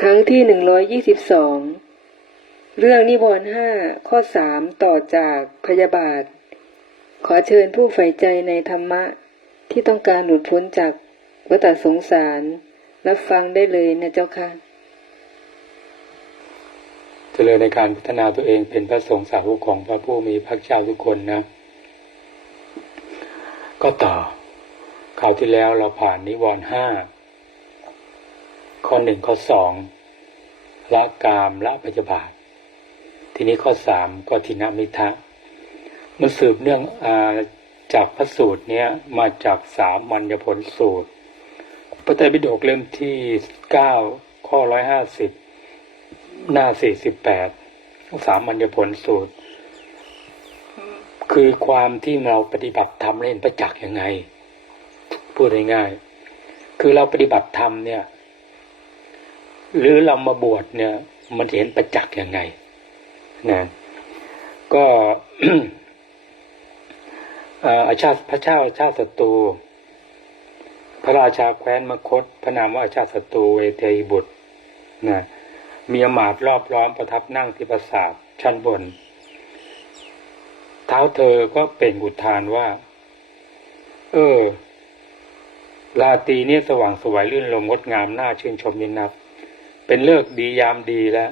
ครั้งที่หนึ่งร้อยยี่สิบสองเรื่องนิวรณ์ห้าข้อสามต่อจากพยาบาท ขอเชิญผู้ใฝ่ใจในธรรมะ ที่ต้องการหลุดพ้นจากวัฏสงสาร รับฟังได้เลยนะเจ้าค่ะ เจริญในการพัฒนาตัวเองเป็นพระสงฆ์สาวกของพระผู้มีพระเจ้าทุกคนนะ ก็ต่อคราวที่แล้วเราผ่านนิวรณ์ห้า ข้อหนึ่งข้อสองละกามละพยาบาท ทีนี้ข้อสามก็ทินามิทะ มันสืบเนื่องอาจากพระสูตรเนี้ยมาจากสามมัญญผลสูตร พระไตรปิฎกเล่มที่เก้าข้อร้อยห้าสิบหน้าสี่สิบแปดสามัญญผลสูตร คือความที่เราปฏิบัติธรรมเล่นประจักษ์ยังไง พูดง่ายๆคือเราปฏิบัติธรรมเนี่ย หรือเรามาบวชเนี่ย มันเห็นประจักษ์ยังไงนะก็อาชาติพระเจ้าอาชาติศัตรูพระราชาแคว้นมคต พระนามว่าอาชาติศัตรูเวเทยบุตรนะมีอมาตรอบล้อมประทับนั่งที่ปราสาทชั้นบน เท้าเธอก็เปล่งอุทานว่า เออลาตีเนี่ยสว่างสวยลื่นลมงดงามน่าชื่นชมยินนัก เป็นเลิกดียามดีแล้ว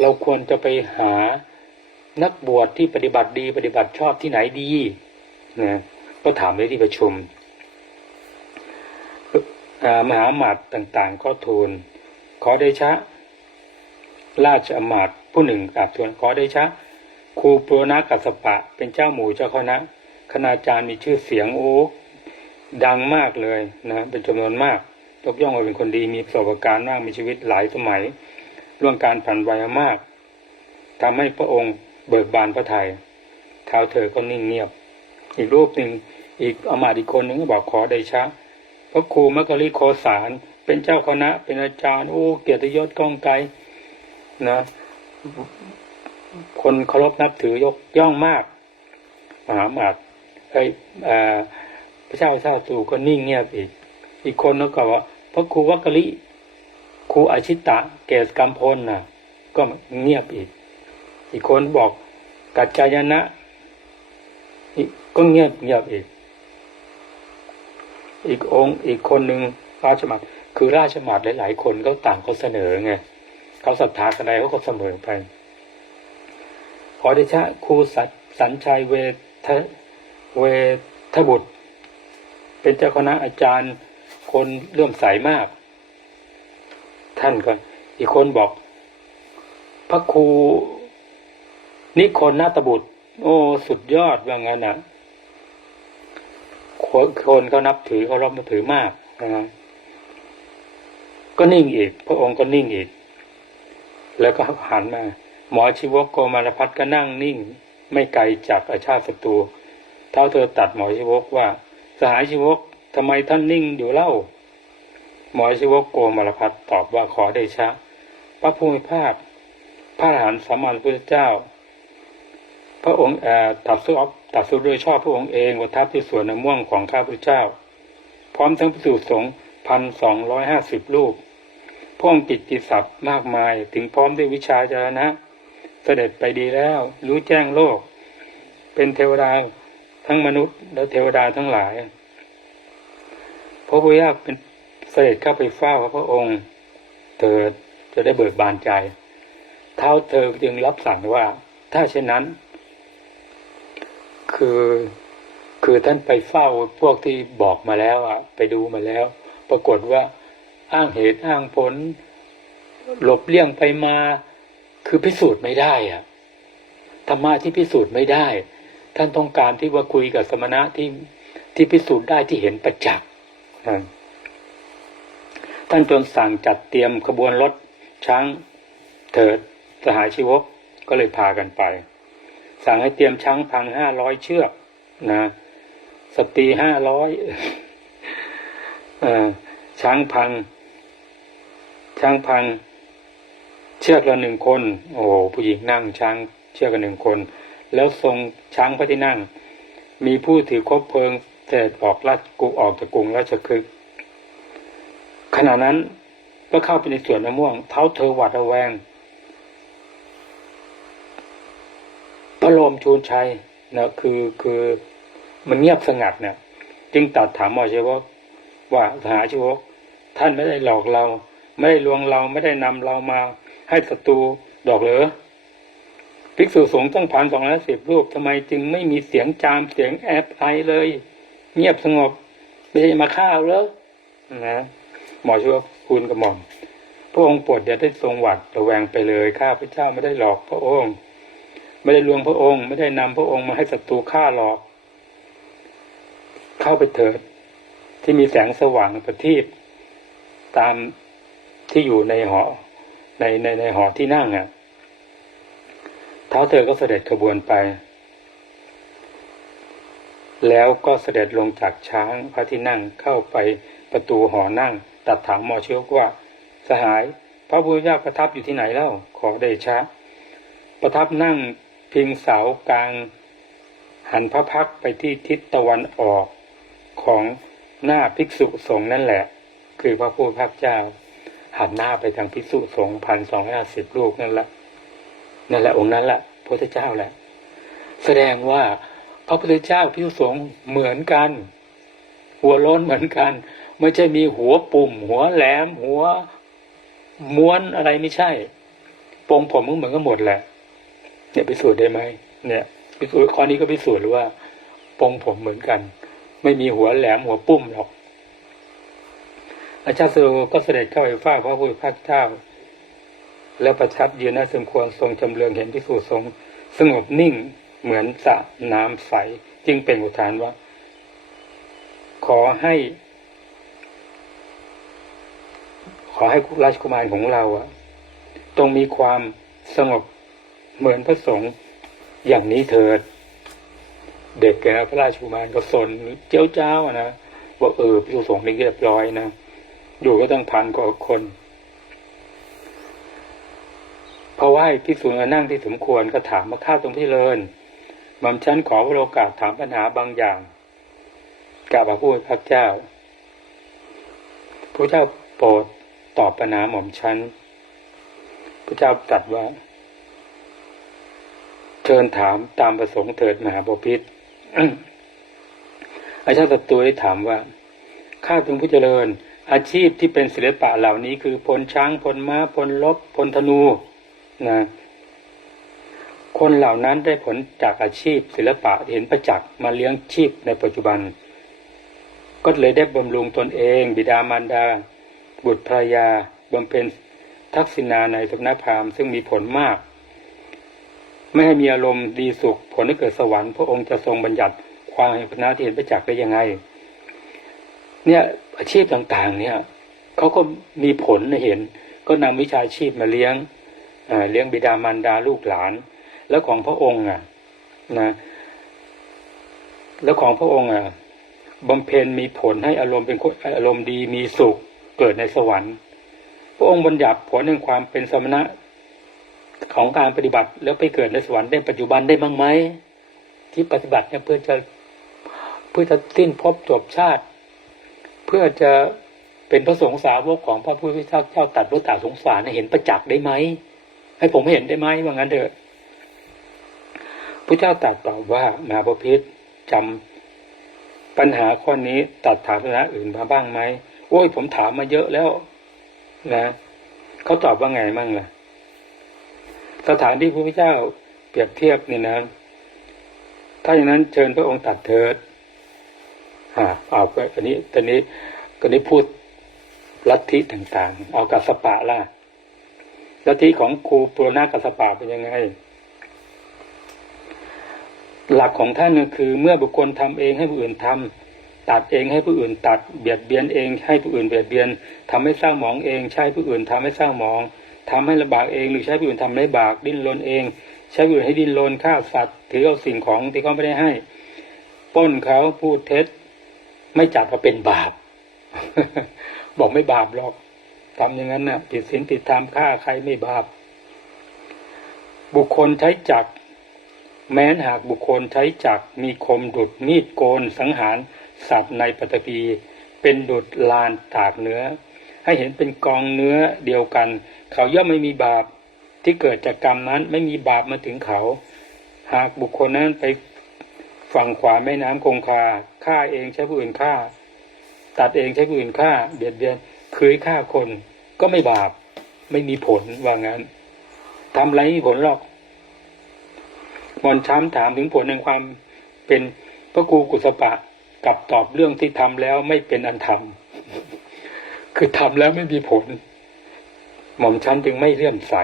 เราควรจะไปหานักบวชที่ปฏิบัติดี ปฏิบัติชอบที่ไหนดีนะก็ถามในที่ประชุมมหาอมาตย์ต่างๆ ก็ทูล ขอเดชะ ราชอมาตย์ผู้หนึ่งกราบทูลขอได้ชะครูปุรณกัสสปะ เป็นเจ้าหมู่เจ้าคณะคณาจารย์มีชื่อเสียงโอ้ดังมากเลยนะ เป็นจำนวนมาก ยกย่องว่าเป็นคนดีมีประสบการณ์มากมีชีวิตหลายสมัยร่วงการผ่านวัยมากทำให้พระองค์เบิกบานพระทัยเท้าเธอก็นิ่งเงียบ อีกรูปหนึ่งอีกอมาตย์อีกคนหนึ่งก็บอกขอได้ชะพระครูมักกะลิโคสารเป็นเจ้าคณะ เป็นอาจารย์โอ้เกียรติยศก้องไกลนะคนเคารพนับถือยกย่องมาก มหาหมาตไอ้ยเอ่อพระเจ้าชาติสูก็นิ่งเงียบอีก อีกคนนึงก็ว่า พระครูวักกะลิครูอาชิตะ เกศกรรมพลน่ะ ก็เงียบอีก อีกคนบอกกัจจายนะก็เงียบเงียบอีก อีกองค์อีกคนหนึ่งราชมัตคือราชมัตหลายๆคนก็ต่างก็เสนอไงเขาศรัทธากันใดเขาก็เสมอไปขอเดชะครูสัสัญชัยเวทเวทบุตร เป็นเจ้าคณะอาจารย์ คนเลื่อมใสมาก ท่านก็อีกคนบอก พระครูนิคนนาตบุตร โอ้สุดยอดว่างั้นนะคนคนเขานับถือเขารบนับถือมากนะก็นิ่งอีก พระองค์ก็นิ่งอีก แล้วก็หันมา หมอชีวกโกมารพัฒก็นั่งนิ่ง ไม่ไกลจากอาชาติศัตรูเท้าเธอตัดหมอชีวกว่า สหายชีวก ทำไมท่านนิ่งอยู่เล่า หมอชีวกโกมารพัฒตอบว่าขอได้ชะ พระภูมิภาคพระอรหันต์สัมมาสัมพุทธเจ้า พระองค์ตัดสู้ตัดสู้โดยชอบพระองค์เองประทับที่สวนน้ำม่วงของข้าพุทธเจ้า พร้อมทั้งพิสูจน์สงฆ์พันสองร้อยห้าสิบรูปพระองค์กิตติศัพท์มากมายถึงพร้อมด้วยวิชาจารณะ เสด็จไปดีแล้ว รู้แจ้งโลก เป็นเทวดาทั้งมนุษย์และเทวดาทั้งหลาย ระพุทธเจ้าเป็นเสด็จเข้าไปเฝ้าพระองค์ เธอจะได้เบิกบานใจ เท้าเธอจึงรับสั่งว่า ถ้าเช่นนั้น คือคือท่านไปเฝ้าพวกที่บอกมาแล้วอะ ไปดูมาแล้ว ปรากฏว่าอ้างเหตุอ้างผล หลบเลี่ยงไปมา คือพิสูจน์ไม่ได้อะธรรมะที่พิสูจน์ไม่ได้ ท่านต้องการที่ว่าคุยกับสมณะที่ที่พิสูจน์ได้ที่เห็นประจักษ์ ท่านจนสั่งจัดเตรียมขบวนรถช้างเถิดสหายชีวกก็เลยพากันไป สั่งให้เตรียมช้างพังห้าร้อยเชือกนะสตรีห้าร้อยช้างพังช้างพังเชือกละหนึ่งคน โอ้โหผู้หญิงนั่ง ช้างเชือกละหนึ่งคน แล้วทรงช้างพระที่นั่ง มีผู้ถือคบเพลิง เสด็จออกราชกุออกจากกรุงราชคฤห์ขณะนั้นก็เข้าไปในสวนมะม่วง เท้าเธอหวาดระแวง พระโลมชูนชัยนะคือคือมันเงียบสงัดเนี่ยจึงตัดถามหมอชีวกว่าหาชีวกท่านไม่ได้หลอกเรา ไม่ได้ลวงเราไม่ได้นำเรามาให้ศัตรูดอกเหรอภิกษุสงฆ์ตั้งพันสองร้อยสิบรูปทำไมจึงไม่มีเสียงจามเสียงแอบไอเลย เงียบสงบ ไม่ใช่มาฆ่าเหรอนะหมอชีวกคูณกระหม่อมพระองค์โปรดอย่าได้ทรงหวัดระแวงไปเลยข้าพระเจ้าไม่ได้หลอกพระองค์ ไม่ได้ลวงพระองค์ ไม่ได้นำพระองค์มาให้ศัตรูฆ่าหรอก เข้าไปเถิด ที่มีแสงสว่างประทีปตามที่อยู่ในหอในในในหอที่นั่งอะเท้าเธอก็เสด็จขบวนไป แล้วก็เสด็จลงจากช้างพระที่นั่งเข้าไปประตูหอนั่ง ตัดถามหมอเชื้อว่า สหาย พระพุทธเจ้าประทับอยู่ที่ไหนเล่าขอเดชะ ประทับนั่งพิงเสากลาง หันพระพักไปที่ทิศตะวันออกของหน้าภิกษุสงฆ์นั่นแหละ คือพระพุทธเจ้า หันหน้าไปทางภิกษุสงฆ์พันสองร้อยสิบรูปนั่นแหละนั่นแหละองค์นั้นแหละพระพุทธเจ้าแหละ แสดงว่า พระพุทธเจ้าภิสงฆ์เหมือนกัน หัวโล้นเหมือนกัน ไม่ใช่มีหัวปุ่ม หัวแหลม หัวม้วนอะไรไม่ใช่ปงผมก็เหมือนกันหมดแหละ เนี่ยพิสูจน์ได้ไหมเนี่ยพิสูจน์ข้อนี้ก็พิสูจน์ว่าปงผมเหมือนกัน ไม่มีหัวแหลมหัวปุ้มหรอก อาจารย์สุก็เสด็จเข้าไปฟ้าพระพุทธพระเจ้า แล้วประทับยืนน่าสมควรทรงจำเรืองเห็นพิสูจน์ทรงสงบนิ่ง เหมือนสระน้ำใส จึงเป็นอุทานว่า ขอให้ ขอให้ราชกุมารของเราอะต้องมีความสงบเหมือนพระสงฆ์อย่างนี้เถิด เด็กแกพระราชกุมารก็สนเจ้าเจ้าอะนะว่าเออพิสุสงฆ์นี่เรียบร้อยนะอยู่ก็ต้องพันกว่าคนพราะว่าพิสูจน์นั่งที่สมควรก็ถามมาข้าตรงพี่เลิน หม่อมฉันขอโอกาสถามปัญหาบางอย่างกับพระผู้เป็นพระเจ้าพระเจ้าโปรดตอบปัญหาหม่อมฉันพระเจ้าตรัสว่า เชิญถามตามประสงค์เถิดมหาบพิษอาชาติศัตรูได้ถามว่า ข้าพึงผู้เจริญ อาชีพที่เป็นศิลปะเหล่านี้คือพลช้างพลม้าพลลบพลธนูนะ คนเหล่านั้นได้ผลจากอาชีพศิลปะเห็นประจักษ์มาเลี้ยงชีพในปัจจุบัน ก็เลยได้บำรุงตนเอง บิดามารดา บุตรภรรยาบำเพ็ญทักษิณาในสำนักพราหมณ์ซึ่งมีผลมาก ไม่ให้มีอารมณ์ดีสุข ผลให้เกิดสวรรค์พระองค์จะทรงบัญญัติความแห่งพระนาที่เห็นประจักษ์ได้ยังไง เนี่ยอาชีพต่างๆ เนี่ยเขาก็มีผลให้เห็น ก็นำวิชาชีพมาเลี้ยงเลี้ยงบิดามารดาลูกหลาน แล้วของพระองค์อะนะแล้วของพระองค์อะบำเพ็ญมีผลให้อารมณ์เป็นคนอารมณ์ดีมีสุขเกิดในสวรรค์ พระองค์บัญญัติผลแห่งความเป็นสมณะของการปฏิบัติแล้วไปเกิดในสวรรค์ในปัจจุบันได้บ้างไหมที่ปฏิบัติเนี่ยเพื่อจะเพื่อจะสิ้นภพจบชาติ เพื่อจะเป็นพระสงฆ์สาวกของพระพุทธเจ้าเจ้าตัดรถตาสงสารเห็นประจักษ์ได้ไหมให้ผมเห็นได้ไหมว่างั้นเถอะ พระเจ้าตรัสตอบว่ามหาบพิษจำปัญหาข้อนี้ตัดถามปัญหาอื่นมาบ้างไหมโอ้ยผมถามมาเยอะแล้ว นะเขาตอบว่าไงมั่งล่ะ สถานที่พระพุทธเจ้าเปรียบเทียบเนี่ยนะ ถ้าอย่างนั้นเชิญพระองค์ตัดเถิดอ่าเอาไปอันนี้ตอนนี้ก็นี้พูดลัทธิต่างๆ เอากัสปะล่ะลัทธิของครูปุรณะกัสปะเป็นยังไง หลักของท่านก็คือ เมื่อบุคคลทำเองให้ผู้อื่นทำตัดเองให้ผู้อื่นตัดเบียดเบียนเอง ให้ผู้อื่นเบียดเบียนทำให้สร้างหมองเอง ใช้ผู้อื่นทำให้สร้างหมองทำให้ลำบากเองหรือใช้ผู้อื่นทำให้บากดิ้นรนเอง ใช้ผู้อื่นให้ดิ้นรนฆ่าสัตว์ถือเอาสิ่งของที่เขาไม่ได้ให้ป้นเขาพูดเท็จ ไม่จัดว่าเป็นบาป บอกไม่บาปหรอกทำอย่างนั้นนะ่ะผิดศีลผิดธรรมฆ่าใครไม่บาป บุคคลใช้จักร แม้นหากบุคคลใช้จักรมีคมดุดมีดโกนสังหารสัตว์ในปฐพีเป็นดุดลานตากเนื้อ ให้เห็นเป็นกองเนื้อเดียวกัน เขาย่อมไม่มีบาปที่เกิดจากกรรมนั้นไม่มีบาปมาถึงเขา หากบุคคลนั้นไปฝั่งขวาแม่น้ำคงคาฆ่าเองใช้ผู้อื่นฆ่า ตัดเองใช้ผู้อื่นฆ่า เบียดเบียนเคยฆ่าคนก็ไม่บาป ไม่มีผลว่างั้นทำอะไรไม่มีผลหรอก มอนช้ำถามถึงผลแห่งความเป็นพระครูกุสปะกับตอบเรื่องที่ทำแล้วไม่เป็นอันทำคือทำแล้วไม่มีผล หม่อมชั้นจึงไม่เลื่อมใส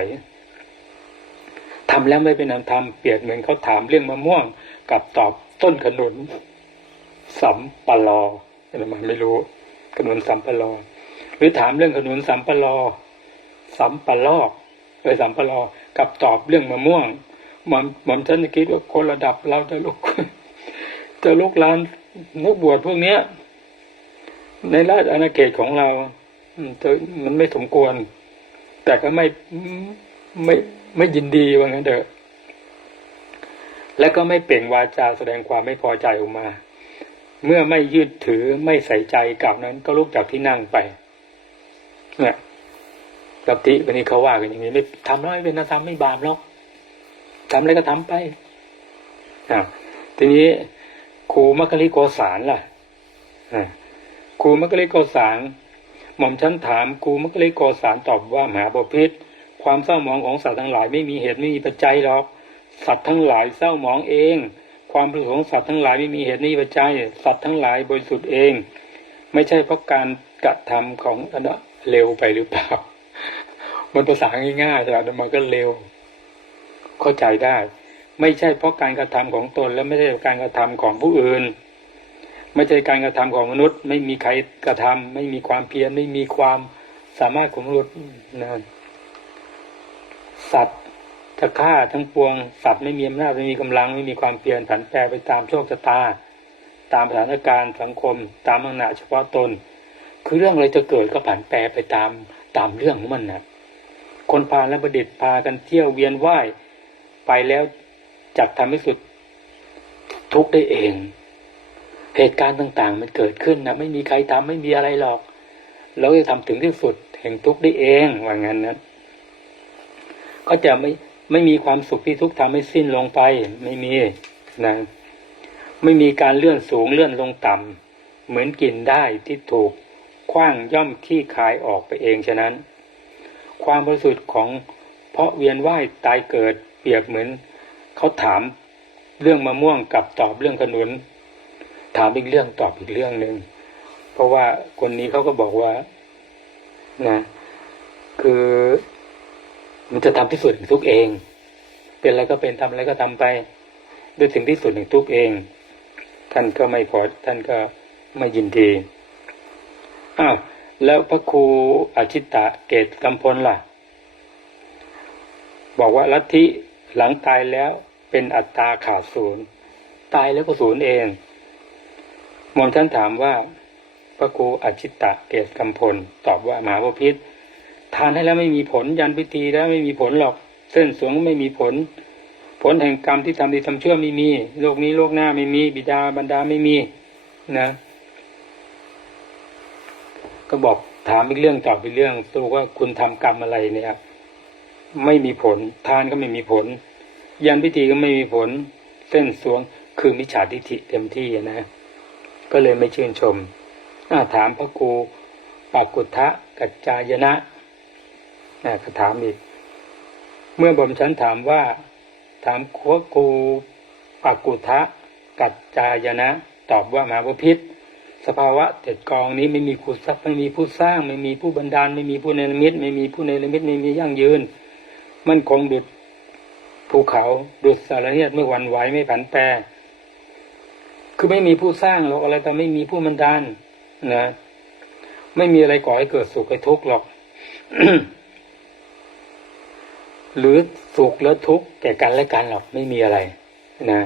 ทำแล้วไม่เป็นอันทำเปรียบเหมือนเขาถามเรื่องมะม่วง กับตอบต้นขนุนสัมปะลออะไรมาไม่รู้ ขนุนสัมปะลอ หรือถามเรื่องขนุนสัมปะลอสัมปะลอกเออสัมปะลอกับตอบเรื่องมะม่วง หม่อมหม่อมฉันจะคิดว่าคนระดับเราจะลุกจะลุกลานนักบวชพวกเนี้ย ในราชอาณาเขตของเราจะมันไม่สมควร แต่ก็ไม่ไม่ไม่ยินดีว่างั้นเถอะ และก็ไม่เปล่งวาจาแสดงความไม่พอใจออกมา เมื่อไม่ยืดถือไม่ใส่ใจกับนั้น ก็ลุกจากที่นั่งไปเนี่ยกับติวันนี้เขาว่ากันอย่างนี้ไม่ทำแล้วไม่เป็นนะทำไม่บาปหรอก ทำอะไรก็ทำไปทีนี้ครูมัคคลิโกสารล่ะครูมัคคลิโกสารหม่อมฉันถามครูมัคคลิโกสารตอบว่ามหาบพิษความเศร้าหมองของสัตว์ทั้งหลายไม่มีเหตุไม่มีปัจจัยหรอก สัตว์ทั้งหลายเศร้าหมองเอง ความประสงค์ของสัตว์ทั้งหลายไม่มีเหตุไม่มีปัจจัย สัตว์ทั้งหลายบริสุทธิ์เอง ไม่ใช่เพราะการกระทำของอันเร็วไปหรือเปล่า มันภาษาง่ายๆแต่อันนั้นมันก็เร็ว เข้าใจได้ ไม่ใช่เพราะการกระทำของตนและไม่ใช่การกระทำของผู้อื่น ไม่ใช่การกระทำของมนุษย์ ไม่มีใครกระทำไม่มีความเพียรไม่มีความสามารถของมนุษย์นะสัตว์จะฆ่าทั้งปวง สัตว์ไม่มีอำนาจไม่มีกำลังไม่มีความเพียรผันแปรไปตามโชคชะตา ตามสถานการณ์สังคม ตามลักษณะเฉพาะตน คือเรื่องอะไรจะเกิดก็ผันแปรไปตามตามเรื่องของมันนะคนพาและประดิษฐ์พากันเที่ยวเวียนว่าย ไปแล้วจักทำให้สุดทุกได้เอง เหตุการณ์ต่างๆ มันเกิดขึ้นนะไม่มีใครทำไม่มีอะไรหรอก เราจะทำถึงที่สุดแห่งทุกได้เองว่างั้นนะก็จะไม่ไม่มีความสุขที่ทุกทำให้สิ้นลงไปไม่มีนะไม่มีการเลื่อนสูงเลื่อนลงต่ำเหมือนกินได้ที่ถูกคว้างย่อมขี้คายออกไปเองฉะนั้น ความบริสุทธิ์ของเพราะเวียนว่ายตายเกิด เปรียบเหมือนเขาถามเรื่องมะม่วงกับตอบเรื่องขนุน ถามอีกเรื่องตอบอีกเรื่องหนึ่งเพราะว่าคนนี้เขาก็บอกว่านะคือมันจะทำที่สุดแห่งทุกเอง เป็นอะไรก็เป็นทำอะไรก็ทำไป ด้วยถึงที่สุดแห่งทุกเอง ท่านก็ไม่พอท่านก็ไม่ยินดีอ้าวแล้วพระครูอาชิตะเกตกำพลล่ะ บอกว่าลัทธิ หลังตายแล้วเป็นอัตตาขาดศูนย์ตายแล้วก็ศูนย์เองหมอมท่านถามว่าพระครูอาชิตตะเกตกำพล ตอบว่ามหาภพิษทานให้แล้วไม่มีผลยันพิธีแล้วไม่มีผลหรอก เส้นสวงไม่มีผล ผลแห่งกรรมที่ทำดีทำชั่วไม่มีโลกนี้โลกหน้าไม่มีบิดาบรรดาไม่มีนะ ก็บอกถามอีกเรื่องตอบอีกเรื่องสู้ว่าคุณทำกรรมอะไรเนี่ยครับ ไม่มีผล ทานก็ไม่มีผล ยันพิธีก็ไม่มีผล เส้นสวงคือมิจฉาทิฏฐิเต็มที่นะ ก็เลยไม่ชื่นชมอาถามพระครูปากุทะกัจจายนะนะก็ถามอีก เมื่อบอมฉันถามว่า ถามพระครูปากุทะกัจจายนะ ตอบว่ามหาพิษสภาวะเจ็ดกองนี้ไม่มีผู้ซักไม่มีผู้สร้าง ไม่มีผู้บันดาล ไม่มีผู้เนรมิตไม่มีผู้เนรมิตไม่มียั่งยืน มันคงดุดภูเขาดุดสารเนียดไม่หวั่นไหวไม่ผันแปร คือไม่มีผู้สร้างหรอกอะไรแต่ไม่มีผู้บันดาลนะไม่มีอะไรก่อให้เกิดสุขให้ทุกข์หรอก หรือสุขและทุกข์แก่กันและกันหรอกไม่มีอะไร นะ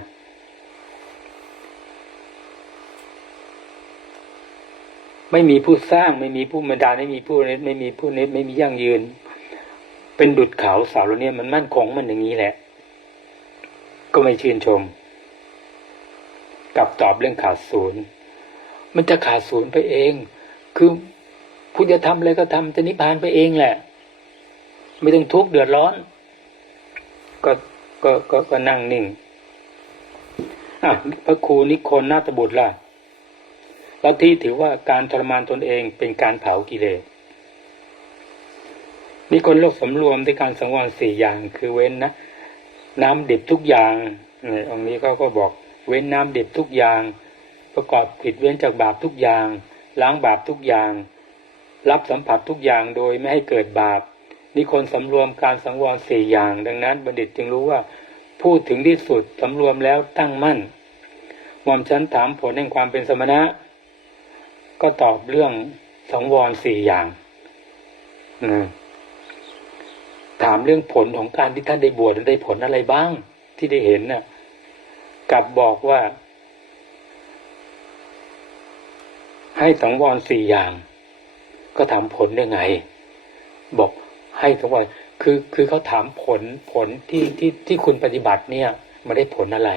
ไม่มีผู้สร้าง ไม่มีผู้บันดาลไม่มีผู้เนตไม่มีผู้เนตไม่มียั่งยืน เป็นดุดเขาเสาเหล่านี้มันมั่นคงมันอย่างนี้แหละ ก็ไม่ชื่นชมกลับตอบเรื่องขาดศูนย์ มันจะขาดศูนย์ไปเอง คือคุณจะทำอะไรก็ทำจะนิพพานไปเองแหละ ไม่ต้องทุกข์เดือดร้อน ก็ก็ก็ก็นั่งนิ่งอะพระครูนิคนนาตบุตรล่ะลัทธิถือว่าการทรมานตนเองเป็นการเผากิเลส นิคนโลกสำรวมด้วยการสังวรสี่อย่างคือเว้นนะน้ำดิบทุกอย่างนี่องค์นี้เขาก็บอกเว้นน้ำดิบทุกอย่าง ประกอบกิจเว้นจากบาปทุกอย่าง ล้างบาปทุกอย่าง รับสัมผัสทุกอย่างโดยไม่ให้เกิดบาปนี่คนสำรวมการสังวรสี่อย่าง ดังนั้นบัณฑิตจึงรู้ว่า พูดถึงที่สุดสำรวมแล้วตั้งมั่นหม่อมฉันถามผลแห่งความเป็นสมณะ ก็ตอบเรื่องสังวรสี่อย่างนะ ถามเรื่องผลของการที่ท่านได้บวชได้ผลอะไรบ้าง ที่ได้เห็นน่ะกลับบอกว่า ให้สังวรสี่อย่าง ก็ถามผลได้ไง บอกให้สังวรคือคือเขาถามผลผลที่ที่ที่คุณปฏิบัติเนี่ยมาได้ผลอะไร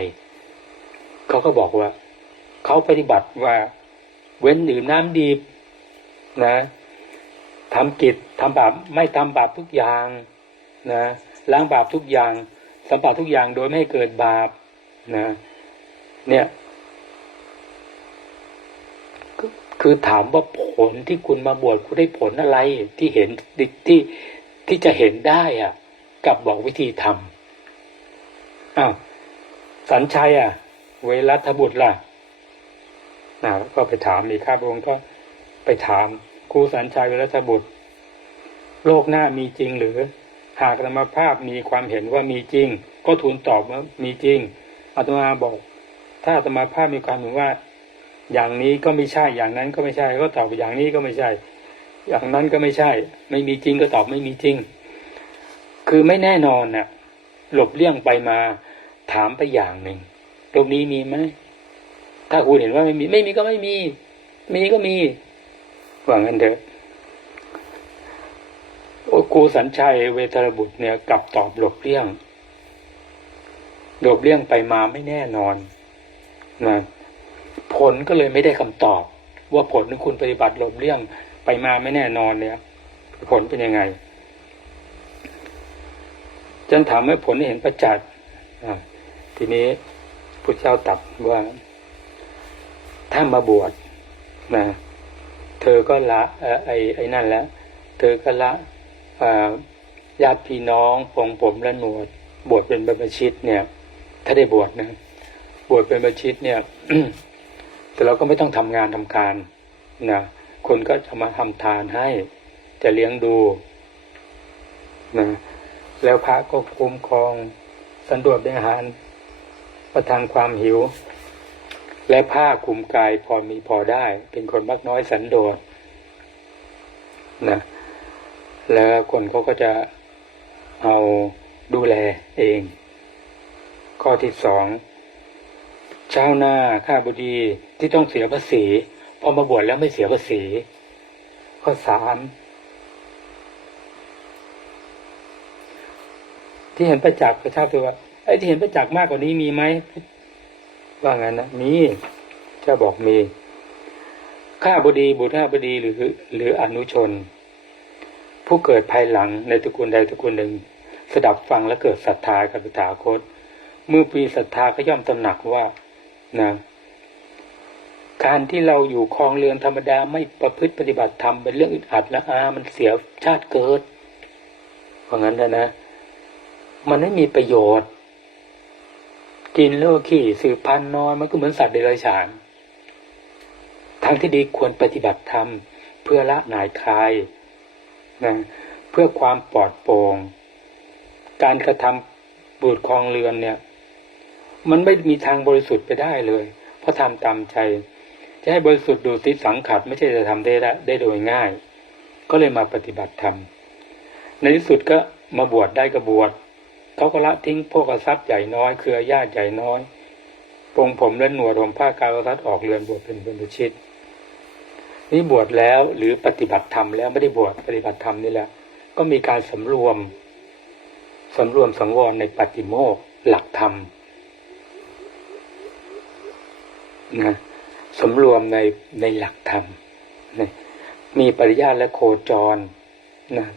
เขาก็บอกว่าเขาปฏิบัติว่า เว้นดื่มน้ำดีนะทำกิจทำบาปไม่ทำบาปทุกอย่าง นะล้างบาปทุกอย่าง สัมผัสทุกอย่างโดยไม่ให้เกิดบาปนะเนี่ยคือคือถามว่าผลที่คุณมาบวชคุณได้ผลอะไรที่เห็นที่ที่จะเห็นได้อะกลับบอกวิธีทำอ้าวสัญชัยอะ เวรัตบุตรล่ะนะก็ไปถามอีกครับองค์ก็ไปถามครูสัญชัยเวรัตบุตร โลกหน้ามีจริงหรือ หากธรรมภาพมีความเห็นว่ามีจริง ก็ทูลตอบว่ามีจริงอาตมาบอก ถ้าอาตมาภาพมีความเห็นว่า อย่างนี้ก็ไม่ใช่อย่างนั้นก็ไม่ใช่ก็ตอบอย่างนี้ก็ไม่ใช่ อย่างนั้นก็ไม่ใช่ ไม่มีจริงก็ตอบไม่มีจริง คือไม่แน่นอนน่ะหลบเลี่ยงไปมาถามไปอย่างหนึ่งตรงนี้มีไหมถ้าคุณเห็นว่าไม่มี ไม่มีก็ไม่มี มีก็มีว่างั้นเถอะ ครูสัญชัยเวทรบุตรเนี่ยกลับตอบหลบเลี่ยง หลบเลี่ยงไปมาไม่แน่นอนนะผลก็เลยไม่ได้คำตอบ ว่าผลที่คุณปฏิบัติหลบเลี่ยงไปมาไม่แน่นอนเนี่ยผลเป็นยังไงจันถามให้ผลเห็นประจักษ์ทีนี้พุทธเจ้าตรัดว่า ถ้ามาบวชนะ เธอก็ละไอ้ไอ้นั่นแล้ว เธอก็ละ ญาติพี่น้องปองผมและหนวด บวชเป็นบรรพชิตเนี่ย ถ้าได้บวชนะ บวชเป็นบรรพชิตเนี่ยแต่เราก็ไม่ต้องทำงานทำการนะคนก็จะมาทำทานให้จะเลี้ยงดูนะแล้วพระก็คุ้มครองสันโดษด้วยอาหาร ประทานความหิว และผ้าคุมกายพอมีพอได้ เป็นคนมักน้อยสันโดษนะ แล้วคนเขาก็จะเอาดูแลเอง ข้อที่สองชาวนาข้าบดีที่ต้องเสียภาษีพอมาบวชแล้วไม่เสียภาษี ข้อสามที่เห็นประจักษ์พระเจ้าตัวว่าไอ้ที่เห็นประจักษ์มากกว่านี้มีไหมว่างั้นนะมีจ้าบอกมี ข้าบดีบุตรข้าบดีหรือ หรืออนุชน ผู้เกิดภายหลังในตระกูลใดตระกูลหนึ่ง สดับฟังและเกิดศรัทธากับตถาคต เมื่อปีศรัทธาก็ย่อมตระหนักว่านะการที่เราอยู่คลองเรือนธรรมดาไม่ประพฤติปฏิบัติธรรมเป็นเรื่องอึดอัดและอามันเสียชาติเกิด เพราะงั้นนะนะ มันไม่มีประโยชน์ กินเลือกขี่สืบพันธุ์นอยมันก็เหมือนสัตว์เดรัจฉานทางที่ดีควรปฏิบัติธรรมเพื่อละหน่ายคลาย นะเพื่อความปลอดโปร่งการกระทำบูดคลองเรือนเนี่ย มันไม่มีทางบริสุทธิ์ไปได้เลย เพราะทำตามใจ จะให้บริสุทธิ์ดูติสังขัดไม่ใช่จะทำได้ได้โดยง่าย ก็เลยมาปฏิบัติธรรมในที่สุดก็มาบวชได้ก็บวชเขาก็ละทิ้งพวกทรัพย์ใหญ่น้อยเครือญาติใหญ่น้อยปรงผมและหนวดผมผ้ากาวรัดออกเรือนบวชเป็นบรรพชิต นี่บวชแล้วหรือปฏิบัติธรรมแล้วไม่ได้บวชปฏิบัติธรรมนี่แหละก็มีการสำรวมสำรวมสังวรในปฏิโมกข์หลักธรรมนะสำรวมในในหลักธรรมนะมีปริญาตและโคจรนะ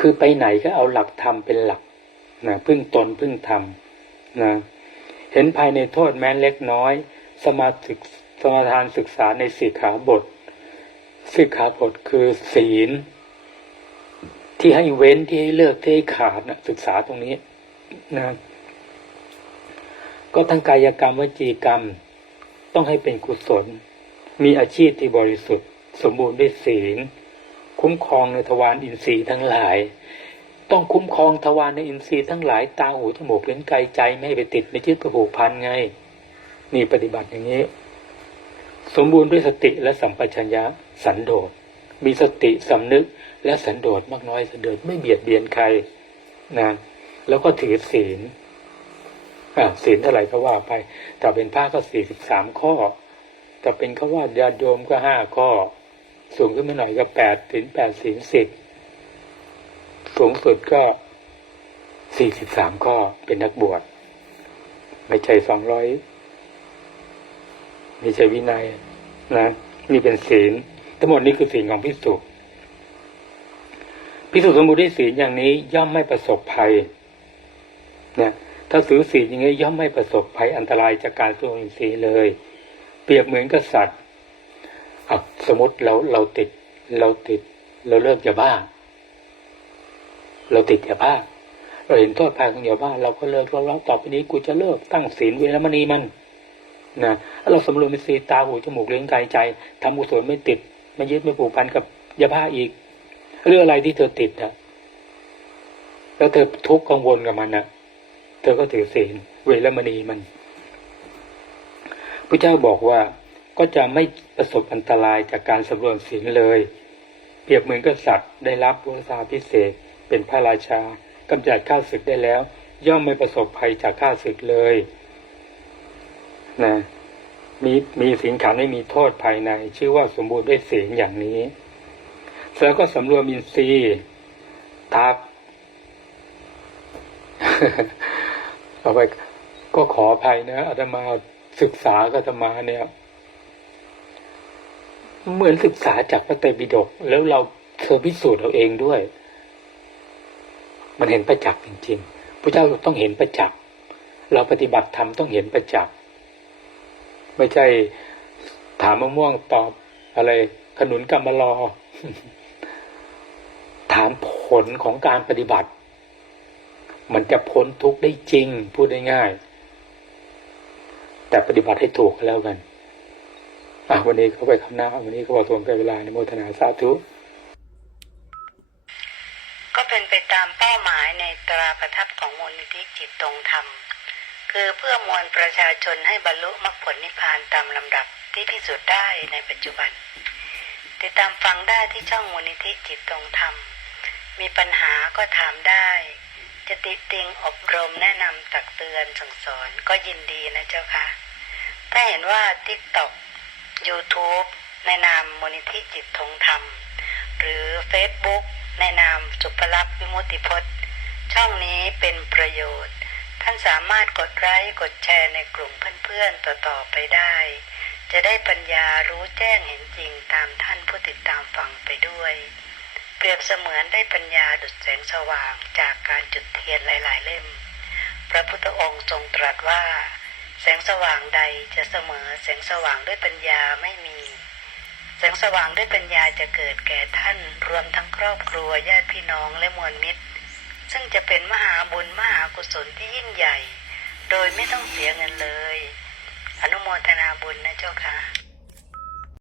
คือไปไหนก็เอาหลักธรรมเป็นหลักนะพึ่งตนพึ่งธรรมนะเห็นภายในโทษแม้เล็กน้อย สมาศึกสมาทานศึกษาในสิกขาบท สิกขาบทคือศีล ที่ให้เว้นที่ให้เลิกที่ให้ขาดนะศึกษาตรงนี้นะก็ทั้งกายกรรมวจีกรรม ต้องให้เป็นกุศล มีอาชีพที่บริสุทธิ์ สมบูรณ์ด้วยศีล คุ้มครองในทวารอินทรีย์ทั้งหลาย ต้องคุ้มครองทวารในอินทรีย์ทั้งหลาย ตาหูจมูกลิ้นกายใจไม่ให้ไปติดไม่ยึดไปผูกพันไง นี่ปฏิบัติอย่างนี้ สมบูรณ์ด้วยสติและสัมปชัญญะ สันโดษ มีสติสำนึกและสันโดษมากน้อยสันโดษไม่เบียดเบียนใครนะแล้วก็ถือศีลศีลเท่าไหร่ก็ว่าไปถ้าเป็นพระก็สี่สิบสามข้อถ้าเป็นขว่าญาติโยมก็ห้าข้อ สูงขึ้นมาหน่อยก็แปดถึงแปดศีลสิบสูงสุดก็สี่สิบสามข้อเป็นนักบวชไม่ใช่สองร้อยไม่ใช่วินัยนะนี่เป็นศีล ทั้งหมดนี้คือศีลของพิสุพิสุสมบูรณ์ด้วยศีลอย่างนี้ย่อมไม่ประสบภัยเนี่ยถ้าถือศีลอย่างนี้ย่อมไม่ประสบภัยอันตรายจากการสู้อินทรีย์เลย เปรียบเหมือนกับสัตว์สมมติเราเราติด เราติด เราเลิกยาบ้า เราติดยาบ้า เราเห็นโทษภัยของยาบ้า เราก็เลิกเราเราต่อไปนี้กูจะเลิกตั้งศีลเวรมณีมันนะเราสำรวมเป็นสีตาหูจมูกเลี้ยงกายใจทำกุศลไม่ติด ไม่ยึดไม่ผูกพันกับยาบ้าอีกเรื่องอะไรที่เธอติดอะแล้วเธอทุกข์กังวลกับมันนะเธอก็ถือศีลเวรมณีมันพระเจ้าบอกว่าก็จะไม่ประสบอันตรายจากการสำรวมศีลเลย เปรียบเหมือนกับสัตว์ได้รับวสาพิเศษ เป็นพระราชากำจัดข้าศึกได้แล้ว ย่อมไม่ประสบภัยจากข้าศึกเลย นะ มีมีศีลขันไม่มีโทษภายใน ชื่อว่าสมบูรณ์ด้วยศีลอย่างนี้แล้วก็สำรวมอินทรีย์ทักเอาไปก็ขออภัยนะอาตมาศึกษากับอาตมาเนี่ย เหมือนศึกษาจากพระไตรปิฎกแล้วเราเธอพิสูจน์เราเองด้วย มันเห็นประจักษ์จริง ๆพระเจ้าต้องเห็นประจักษ์เราปฏิบัติธรรมต้องเห็นประจักษ์ ไม่ใช่ถามมะม่วงตอบอะไรขนุนกำมะลอ ถามผลของการปฏิบัติ มันจะพ้นทุกข์ได้จริง พูดได้ง่าย แต่ปฏิบัติให้ถูกแล้วกันอะวันนี้เขาไปคำหน้า วันนี้เขาบอกตรงกับเวลาในโมทนาสาธุก็เป็นไปตามเป้าหมายในตราประทับของมูลนิธิจิตตรงธรรม คือเพื่อมวลประชาชนให้บรรลุมรรคผลนิพพานตามลำดับที่พิสูจน์ได้ในปัจจุบัน ติดตามฟังได้ที่ช่องมูลนิธิจิตตรงธรรม มีปัญหาก็ถามได้ จะติดติงอบรมแนะนำตักเตือนสั่งสอนก็ยินดีนะเจ้าค่ะ ถ้าเห็นว่า TikTok YouTube ในนามมูลนิธิจิตทงธรรม หรือ Facebook ในนามสุภลักษณ์วิมุติพจน์ ช่องนี้เป็นประโยชน์ ท่านสามารถกดไลค์กดแชร์ในกลุ่มเพื่อนๆต่อๆไปได้ จะได้ปัญญารู้แจ้งเห็นจริงตามท่านผู้ติดตามฟังไปด้วย เปรียบเสมือนได้ปัญญาดุจแสงสว่างจากการจุดเทียนหลาย ๆ เล่ม พระพุทธองค์ทรงตรัสว่า แสงสว่างใดจะเสมอแสงสว่างด้วยปัญญาไม่มีแสงสว่างด้วยปัญญาจะเกิดแก่ท่านรวมทั้งครอบครัวญาติพี่น้องและมวลมิตร ซึ่งจะเป็นมหาบุญมหากุศลที่ยิ่งใหญ่ โดยไม่ต้องเสียเงินเลย อนุโมทนาบุญนะเจ้าค่ะ